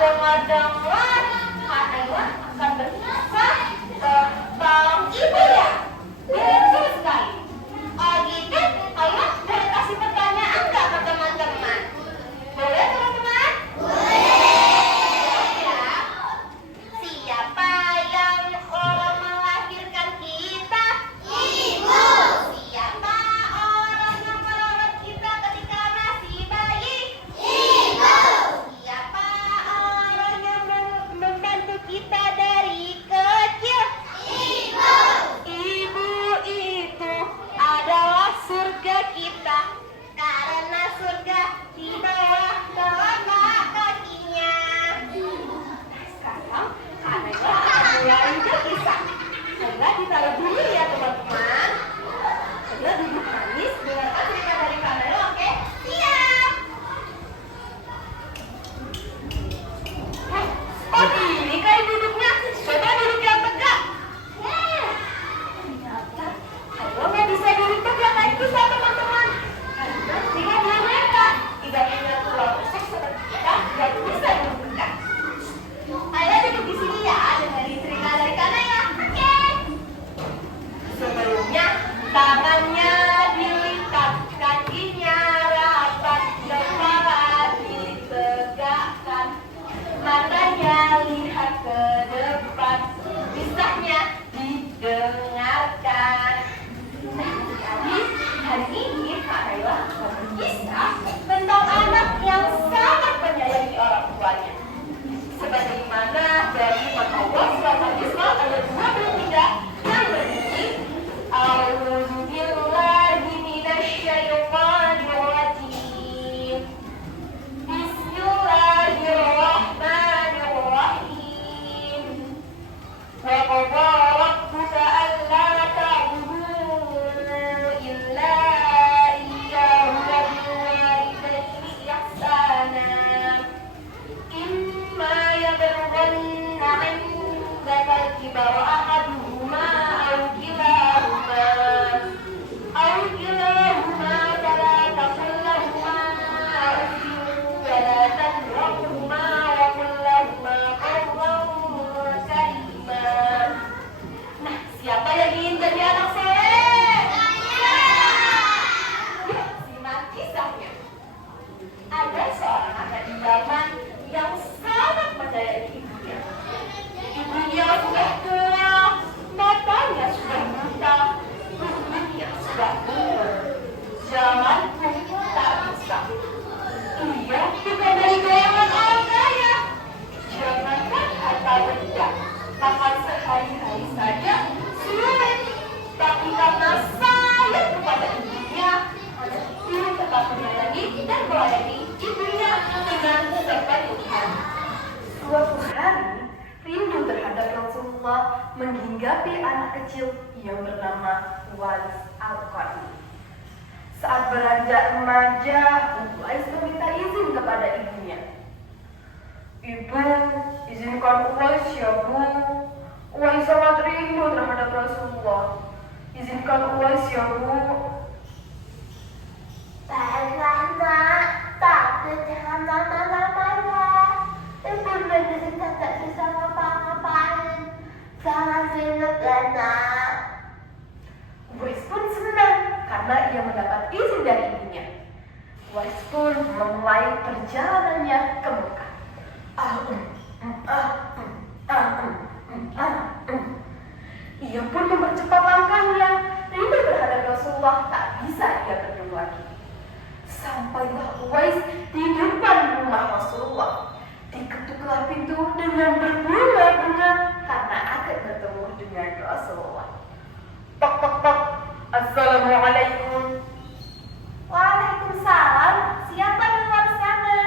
Dengar-dengar katanya akan berpisah tentang ibu ya. Betul sekali. Oh gitu, ayo boleh kasih pertanyaan nggak ke teman-teman? Boleh teman-teman? Ya. Siapa yang melahirkan kita? Ibu. Siapa orang yang merawat kita ketika masih bayi? Ibu. Siapa orang yang membantu kita dari kecil? Ibu. Ibu itu adalah surga kita, karena surga di bawah telapak kakinya. Sekarang Kanela akan mulai berkisah. Kanela ditaruh dulu ya teman-teman. Kanela duduk manis, dengarkan cerita dari Kanela, oke? Siap. Hai, oh ini kayak duduknya. Coba duduk yang tegak. Ternyata Kanela nggak bisa duduk tegak kayak kita teman-teman. Karena dia mereka tidak punya tulang rusuk seperti kita, nggak bisa duduk tegak. Ayo duduk di sini ya, dengerin cerita dari Kanela. Oke. Sebelumnya tangannya dilipat, kakinya rapat, kepala ditegakkan, matanya lihat ke depan, kisahnya didengarkan. Nah, jadi hari ini Kanela akan berkisah tentang anak yang sangat menyayangi orang tuanya. Sebagaimana dari Allah surat Al-Isra ayat 23 yang berbunyi, A'udzubillahi minasyaitonir rajim. Bismillahirrahmanirrahim. Wa qadha rabbuka alla ta'budu illa iyyahu wa bil walidayni ihsana. إما يبلغن عندك الكبر أحدهما أو كلاهما فلا تقل لهما أف ولا تنهرهما وقل لهما قولا كريما. Nah, siapa yang ingin jadi anak soleh? Yuk, simak kisahnya. Ada seorang anak di zaman yang sangat menyayangi ibunya. Ibunya sudah tua, matanya sudah buta, tubuhnya sudah bungkuk, jalan pun tak bisa. Ia bukan dari golongan orang kaya. Jangankan harta benda, makan sehari-hari saja sulit. Tapi karena sayang kepada ibunya, anak itu tetap menyayangi dan melayani ibunya dengan sepenuh hati. Suatu hari, rindu terhadap Rasulullah menghinggapi anak kecil yang bernama Uwais Al-Qarni. Saat beranjak remaja, Uwais meminta izin kepada ibunya. Ibu, izinkan Uwais ya Bu. Uwais sangat rindu terhadap Rasulullah. Izinkan Uwais ya Bu. Baiklah nak, tapi jangan lama-lama ya. Ibu menderita tak bisa ngapa-ngapain. Jangan sinut ya nak. Uwais pun senang karena ia mendapat izin dari ibunya. Uwais pun memulai perjalanannya ke Mekah. Ia pun mempercepat langkahnya. Rindu terhadap Rasulullah tak bisa ia bendung lagi. Sampailah Uwais di depan rumah Rasulullah. Diketuklah pintu dengan berbunga-bunga karena akan bertemu dengan Rasulullah. Tok tok tok. Assalamualaikum. Waalaikumsalam. Siapa di luar sana?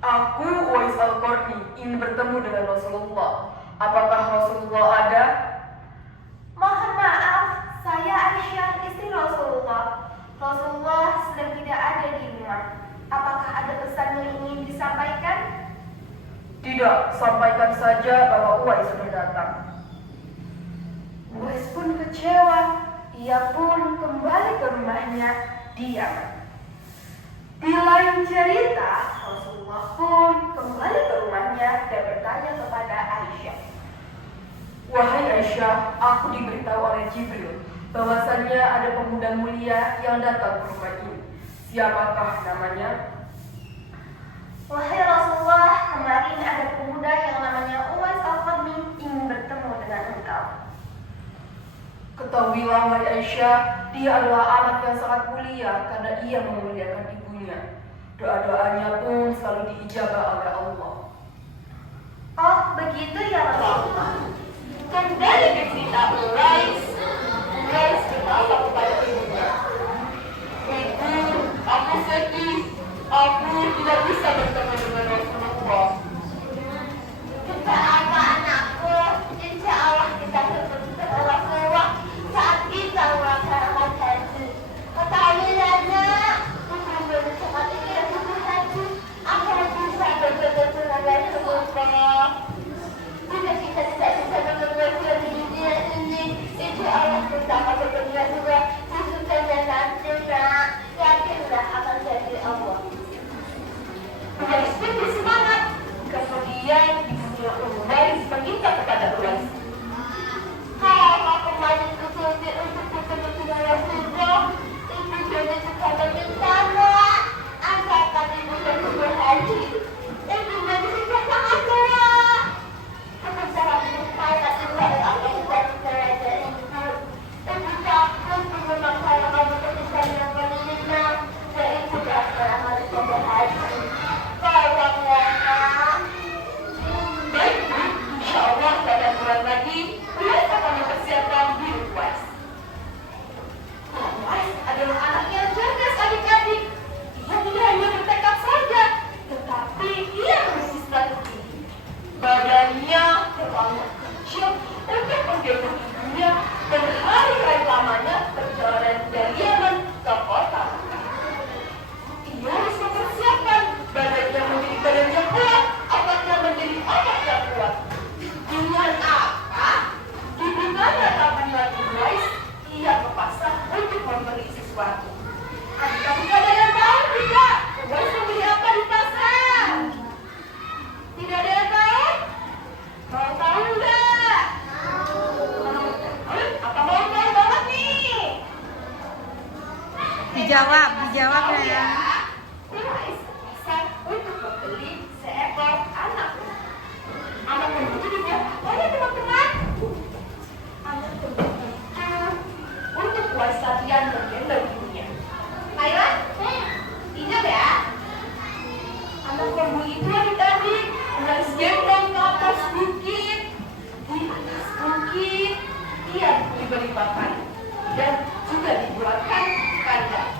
Aku Uwais Al-Qarni ingin bertemu dengan Rasulullah. Apakah Rasulullah ada? Mohon maaf, saya Aisyah, istri Rasulullah. Rasulullah sedang tidak ada di rumah. Apakah ada pesan yang ingin disampaikan? Tidak, sampaikan saja bahwa Uwais sudah datang. Uwais pun kecewa. Ia pun kembali ke rumahnya di Yaman. Di lain cerita, Rasulullah pun kembali ke rumah Aisyah, aku diberitahu oleh Jibril bahwasannya ada pemuda mulia yang datang ke rumah ini. Siapakah namanya? Wahai Rasulullah, kemarin ada pemuda yang namanya Uwais Al-Qarni ingin bertemu dengan engkau. Ketahuilah wahai Aisyah, dia adalah anak yang sangat mulia karena ia memuliakan ibunya. Doa-doanya pun selalu diijabah oleh Allah. Oh, begitu ya Rasulullah. Kembali ke cerita Uwais berkata kepada ibunya, "Ibu, aku sedih. Aku tidak bisa bertemu dengan Rasulullah." Kita anakku, insya Allah kita bertemu dengan Rasulullah saat kita melaksanakan haji. Ketahuilah nak, sebelum saat ini aku berhaji, aku bisa bertemu dengan Rasulullah. Jika kita tidak bisa bertemu di dunia ini, insya Allah kita akan bertemu juga sesudahnya nanti nak. Yakinlah akan jadi Allah. Uwais pun bersemangat. Kemudian ibunya Uwais meminta kepada Uwais, Kalau mau kembali ke surga untuk bertemu dengan Rasulullah, ibu jadi suka meminta nak, asalkan ibu jadi berhaji. Ibu jadi suka sangat tua. Akan sangat berkaya juga Allah dan kerajaan ibu. Ibu takut memang saya kamu kepisan yang menimpa, dan ibu tak pernah harus berhaji. Tolonglah nak. "Baik Bu, insya Allah pada bulan lagi Uwais akan mempersiapkan diri Uwais." Uwais adalah anak yang cerdas adik-adik. Ia tidak hanya bertekad saja, tetapi ia memiliki strategi. Badannya terlalu kecil untuk menggendong ibunya berhari-hari lamanya perjalanan dari Yaman ke kota Mekah. Ia harus mempersiapkan badannya menjadi badan yang kuat, otaknya menjadi otak yang kuat. Dengan apa? Dibukanya tabungan Uwais, ia ke pasar untuk membeli sesuatu. Adik-adik ada yang tahu tidak? Uwais membeli apa di pasar? Tidak ada yang tahu? Mau tahu enggak? Apa mau tahu banget nih? Dijawab Tahu ya. Uwais ke pasar untuk membeli seekor anak. Anak begitu juga. Oh ya teman-teman. Anak begitu untuk Uwais latihan menggendong ibunya. Ayo, hijau ya. Anak lembu itu adik-adik Uwais gendong ke atas bukit. Di atas bukit ia diberi papan dan juga dibuatkan kandang.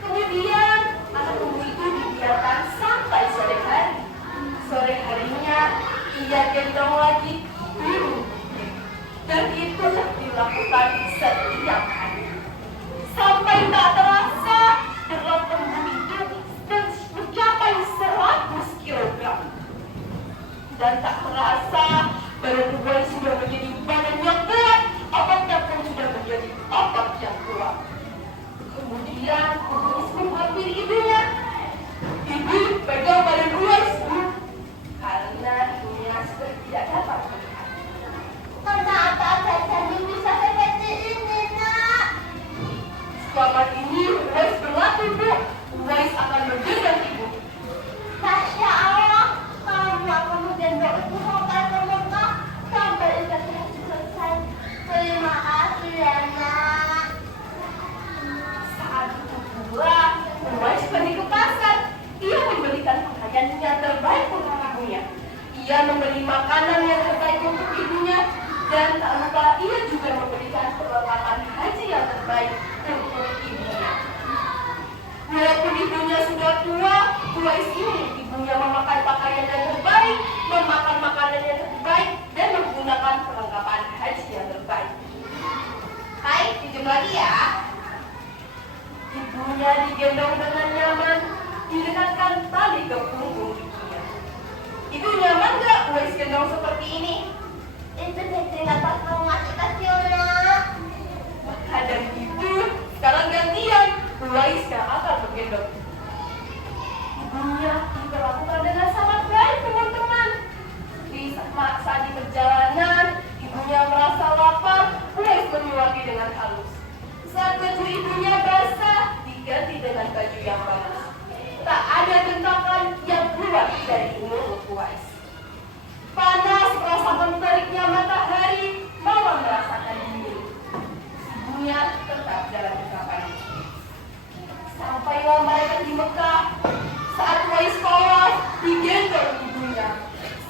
Kemudian anak lembu itu dibiarkan sampai sore hari. Sore harinya ia gendong lagi turun bukit. Dan itu dilakukan setiap hari. Sampai tak terasa berat lembu itu mencapai 100 kilogram. Dan tak terasa badan Uwais sudah menjadi badan yang kuat, ototnya pun sudah menjadi otot yang kuat. Kemudian Uwais menghampiri ibunya. "Ibu, pegang badan Uwais, Bu." Karena ibunya sudah tidak dapat melihat. Kenapa jadi bisa seperti ini nak? Selama ini Uwais berlatih, Bu. Uwais akan menggendong ibu. Masya Allah, kamu akan menggendong ibu sampai ke Mekah sampai ibadah haji selesai. Terima kasih ya nak. Saat itu pula Uwais pergi ke pasar. Ia membelikan pakaian yang terbaik untuk ibunya. Ia membeli makanan yang terbaik untuk ibunya. Dan tak lupa ia juga memberikan perlengkapan haji yang terbaik untuk ibunya. Walaupun ibunya sudah tua, Uwais ingin ibunya memakai pakaian yang terbaik, memakan makanan yang terbaik, dan menggunakan perlengkapan haji yang terbaik. Hai, jujur lagi ya. Ibunya digendong dengan nyaman, didekatkan tali ke punggung ibunya. Ibu nyaman gak Uwais gendong seperti ini? Itu jadi dapat kamu masih kecil nak. Maka dari itu, sekarang gantian Uwais yang akan menggendong. Ibunya diperlakukan dengan sangat baik teman-teman. Saat di perjalanan, ibunya merasa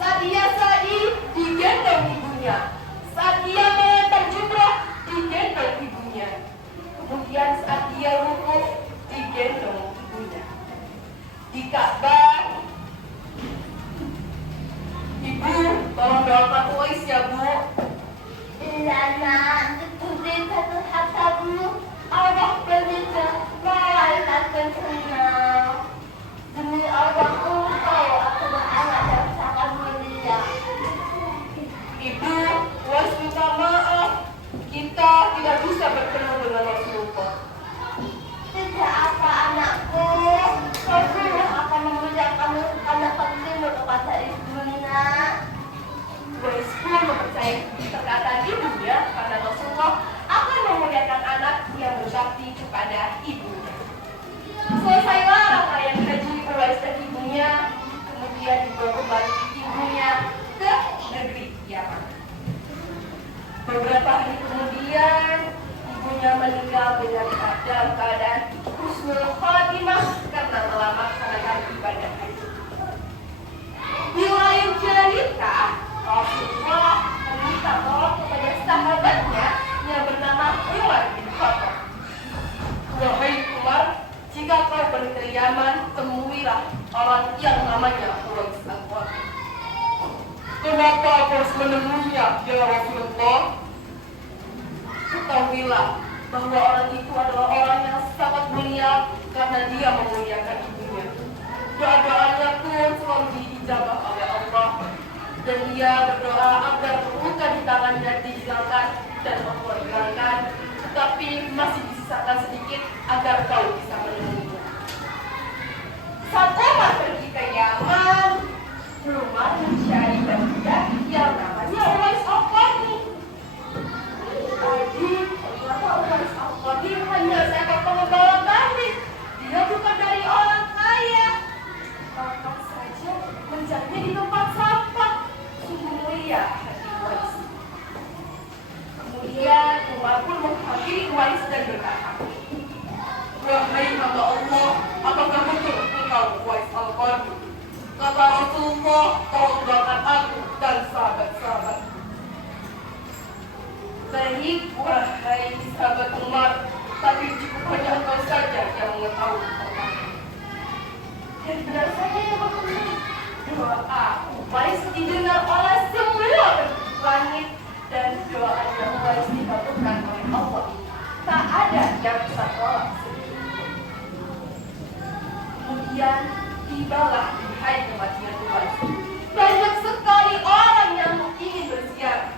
Saat ia sa'i, digendong ibunya. Saat ia melempar jumrah, digendong ibunya. Kemudian saat dia wukuf, digendong ibunya. Di Ka'bah, Ibu, tolong doakan Uwais ya, Bu. Lana tutupi satu hatamu, Allah berita malaikat senang. Demi Allah engkau aku beranak dan sangat mulia. Ibu, Uwais minta maaf. Kita tidak bisa bertemu dengan Rasulullah. Tidak apa anakku, Rasulullah akan memuliakanmu karena pentingmu kepada ibunya. Uwais pun mempercayai perkataan ibunya karena Rasulullah akan memuliakan anak yang berbakti kepada ibunya. Selesailah rangkaian haji Uwais dan ibunya, kemudian dibawa kembali ibunya ke negeri Yaman. Beberapa hari kemudian, ibunya meninggal dalam keadaan husnul khotimah karena telah melaksanakan ibadah haji. Di lain cerita, Rasulullah meminta tolong kepada sahabatnya yang bernama Umar bin Khattab. Wahai Umar, jika kau pergi ke Yaman, temuilah orang yang namanya Uwais al-Qarni. Kenapa aku harus menemuinya, ya Rasulullah? Ketahuilah bahwa orang itu adalah orang yang sangat mulia karena dia memuliakan ibunya. Doa-doanya pun selalu diijabah oleh Allah, dan dia berdoa agar luka di tangannya dihilangkan dan Allah hilangkan, tetapi masih disisakan sedikit agar kau bisa menemuinya. Saat Umar pergi ke Yaman, Umar mencari budak yang namanya Uwais al-Qarni. Tadi ternyata Uwais al-Qarni hanya seekor pengembala kambing. Dia bukan dari orang kaya. Bahkan saja mencarinya di tempat sampah. Sungguh mulia hati Uwais. Kemudian Umar pun menghampiri Uwais dan berkata, wahai hamba Allah, apakah betul engkau Uwais al-Qarni? Kata Rasulullah, tolong doakan aku dan sahabat-sahabat. Baik, wahai sahabat Umar, tapi cukup hanya engkau saja yang mengetahui tentang ini. Dan benar saja yang berkenan. Doa Uwais didengar oleh semua penduduk langit, dan doanya Uwais dikabulkan oleh Allah. Tak ada yang bisa tolak sedikit. Kemudian tibalah di hari kematian Uwais. Banyak sekali orang yang ingin berziarah.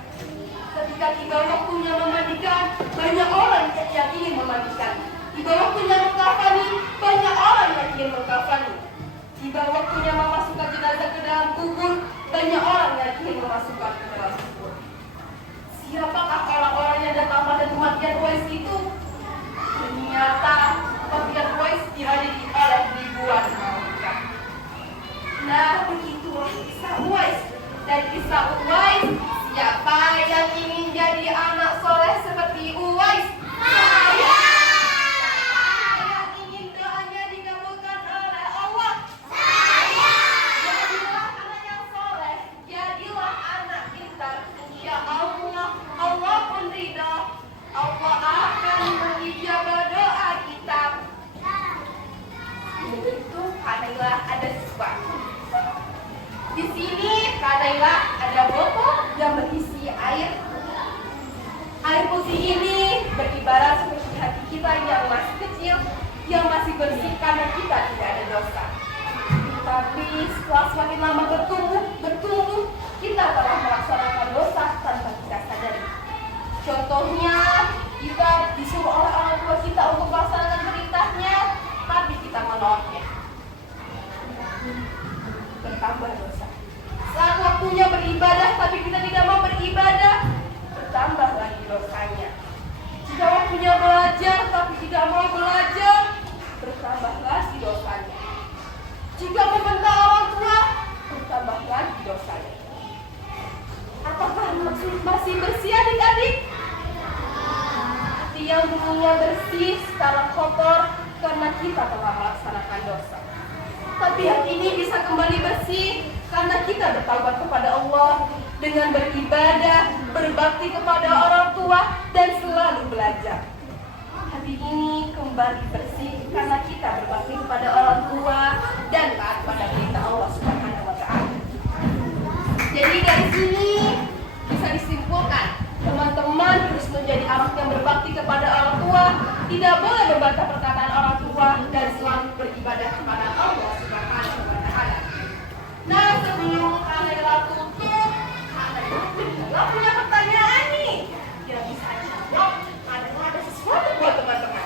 Ketika tiba waktunya memandikan, banyak orang yang ingin memandikan. Tiba waktunya mengkafani, banyak orang yang ingin mengkafani. Tiba waktunya memasukkan jenazah ke dalam kubur, banyak orang yang ingin memasukkan ke dalam kubur. Siapakah orang-orang yang datang pada kematian Uwais itu? Ternyata kematian Uwais dihadiri oleh ribuan malaikat. Nah, begitulah kisah Uwais. Dan kisah Uwais, siapa yang ingin jadi anak soleh seperti Uwais? Saya! Yang ingin doanya dikabulkan oleh Allah? Saya! Jadilah anak yang soleh, jadilah anak pintar. Insya Allah, Allah pun ridho. Allah akan mengijabah doa kita. Itu adalah ada sesuatu. Di sini kadanglah ada botol yang berisi air. Air putih ini beribarat seperti hati kita yang masih kecil, yang masih bersih karena kita tidak ada dosa. Tapi setelah semakin lama bertumbuh, kita telah melaksanakan dosa tanpa kita sadari. Contohnya, kita disuruh oleh orang tua kita untuk melaksanakan perintahnya, tapi kita menolaknya. Bertambah dosa. Saat waktunya beribadah tapi kita tidak mau beribadah, bertambah lagi dosanya. Jika waktunya belajar tapi tidak mau belajar, bertambah lagi dosanya. Jika membentak orang tua, bertambah lagi dosanya. Apakah masih bersih adik-adik? Hati yang dulunya bersih sekarang kotor karena kita telah melaksanakan dosa. Tapi hati ini bisa kembali bersih karena kita bertaubat kepada Allah dengan beribadah, berbakti kepada orang tua, dan selalu belajar. Hati ini kembali bersih karena kita berbakti kepada orang tua dan taat pada perintah Allah Subhanahu wa Ta'ala. Jadi dari sini bisa disimpulkan, teman-teman harus menjadi anak yang berbakti kepada orang tua, tidak boleh membantah perkataan orang tua, dan selalu beribadah kepada Allah Subhanahu wa Ta'ala. Nah, sebelum Kanela tutup, Kanela punya pertanyaan nih yang bisa jawab. Kanela ada sesuatu buat teman-teman.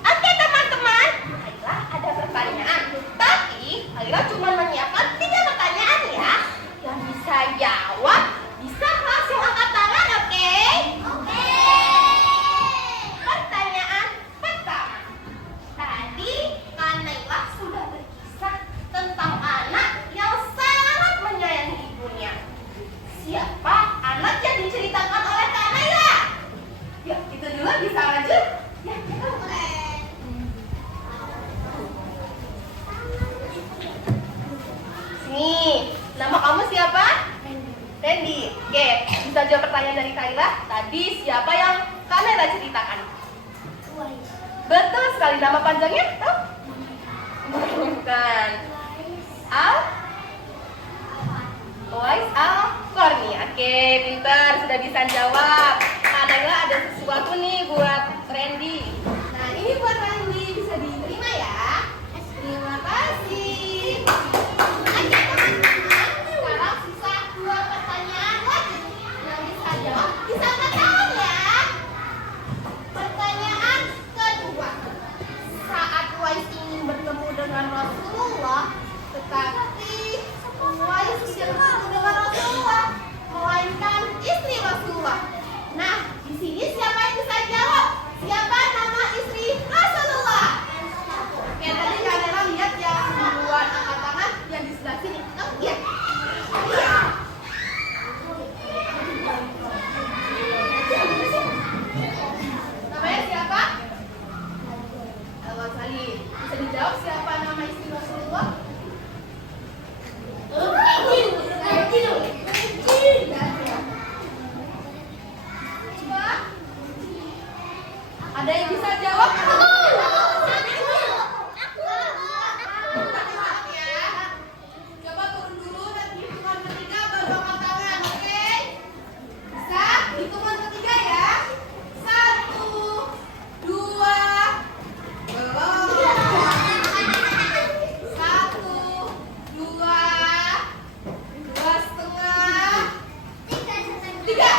Oke teman-teman, Kaila ada pertanyaan. Tapi Kaila cuma menyiapkan 3 pertanyaan ya. Yang bisa jawab bisa langsung angkat tangan, oke? Oke. Pertanyaan pertama. Tadi Kaila sudah berkisah tentang anak yang sangat menyayangi ibunya. Siapa anak yang diceritakan oleh Kaila? Ya, itu dulu bisa lanjut. Ya, kita mulai. Nih, nama kamu siapa? Randy. Oke, bisa jawab pertanyaan dari Kaila. Tadi siapa yang Kaila ceritakan? Betul sekali. Nama panjangnya? Tahu? Bukan. Wais Al-Korni. Oke, pintar. Sudah bisa jawab. Kaila ada sesuatu nih buat Randy. Nah, ini buat Randy. Bisa diterima ya? Terima kasih. Oke teman-teman, sekarang sisa 2 pertanyaan lagi. Yang bisa jawab bisa angkat tangan ya. Pertanyaan kedua. Saat Wais ingin bertemu dengan Rasulullah, tetapi Wais tidak bertemu dengan Rasulullah, melainkan istri Rasulullah. Nah, di sini siapa yang bisa jawab? Siapa nama istri Rasulullah? Oke, tadi Kanela lihat yang duluan angkat tangan yang di sebelah sini. Oh, iya. Iya. Namanya siapa? Al-Ghazali. Bisa dijawab siapa nama istri Rasulullah? Coba. Ada yang bisa jawab? Coba turun dulu dan hitungan ketiga baru angkat tangan, oke? Bisa? Hitungan ketiga ya. 1, 2, belum. 1, 2, 2,5, 3.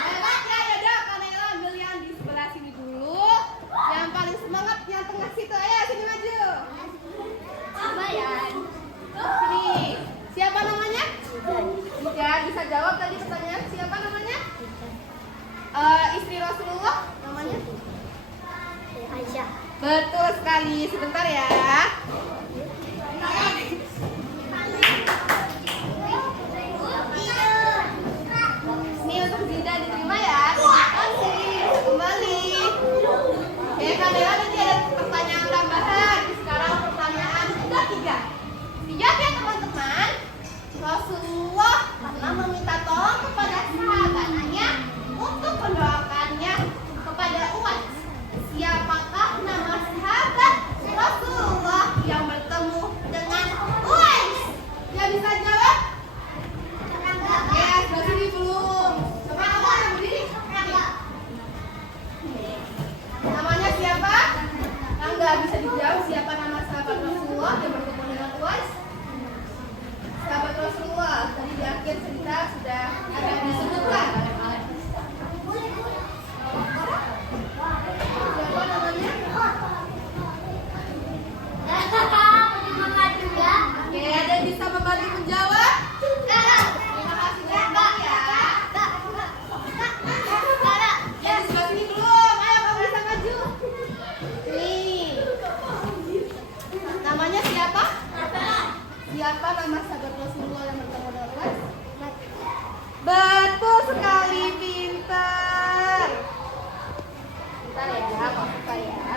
Hebat ya, yaudah Kanela ambil yang di sebelah sini dulu. Yang paling semangat yang tengah situ, ayo sini maju. Lumayan. Sini. Siapa namanya? Ya, bisa jawab tadi pertanyaan. Siapa namanya? Istri Rasulullah namanya? Aisyah. Betul sekali. Sebentar ya. Ini untuk Zinda diterima ya. Terima kasih. Kembali. Oke, Kanela nanti ada pertanyaan tambahan. Sekarang pertanyaan ketiga. Siap ya teman-teman? Rasulullah pernah meminta tolong kepada sahabatnya untuk mendoakannya kepada Uwais. Siapakah nama sahabat Rasulullah yang bertemu dengan Uwais? Yang bisa jawab? Ya, sebelah sini belum. Coba kamu yang berdiri. Namanya siapa? Enggak bisa dijawab siapa nama sahabat Rasulullah yang bertemu dengan Uwais? Sahabat Rasulullah tadi di akhir cerita sudah ada disebutkan. Siapa namanya? Oke, ada yang bisa membantu menjawab? Terima kasih banyak ya. Ya, di sebelah sini belum. Ayo kamu bisa maju. Nih. Namanya siapa? Siapa nama sahabat Rasulullah yang bertemu dengan Uwais? Betul sekali, pintar. Bentar ya, Kak, ya.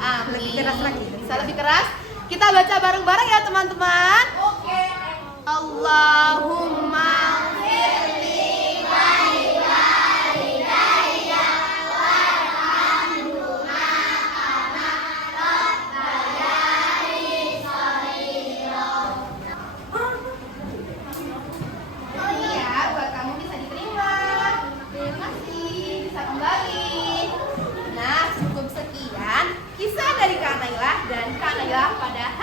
Amin. Lebih keras lagi. Bisa lebih keras. Kita baca bareng-bareng ya teman-teman. Oke. Allahumma Firli walidayya warhamhuma kama rabbayani shaghira. Oh iya, buat kamu bisa diterima. Terima kasih, bisa kembali. Nah, cukup sekian kisah dari Kak Naila dan Kak Naila pada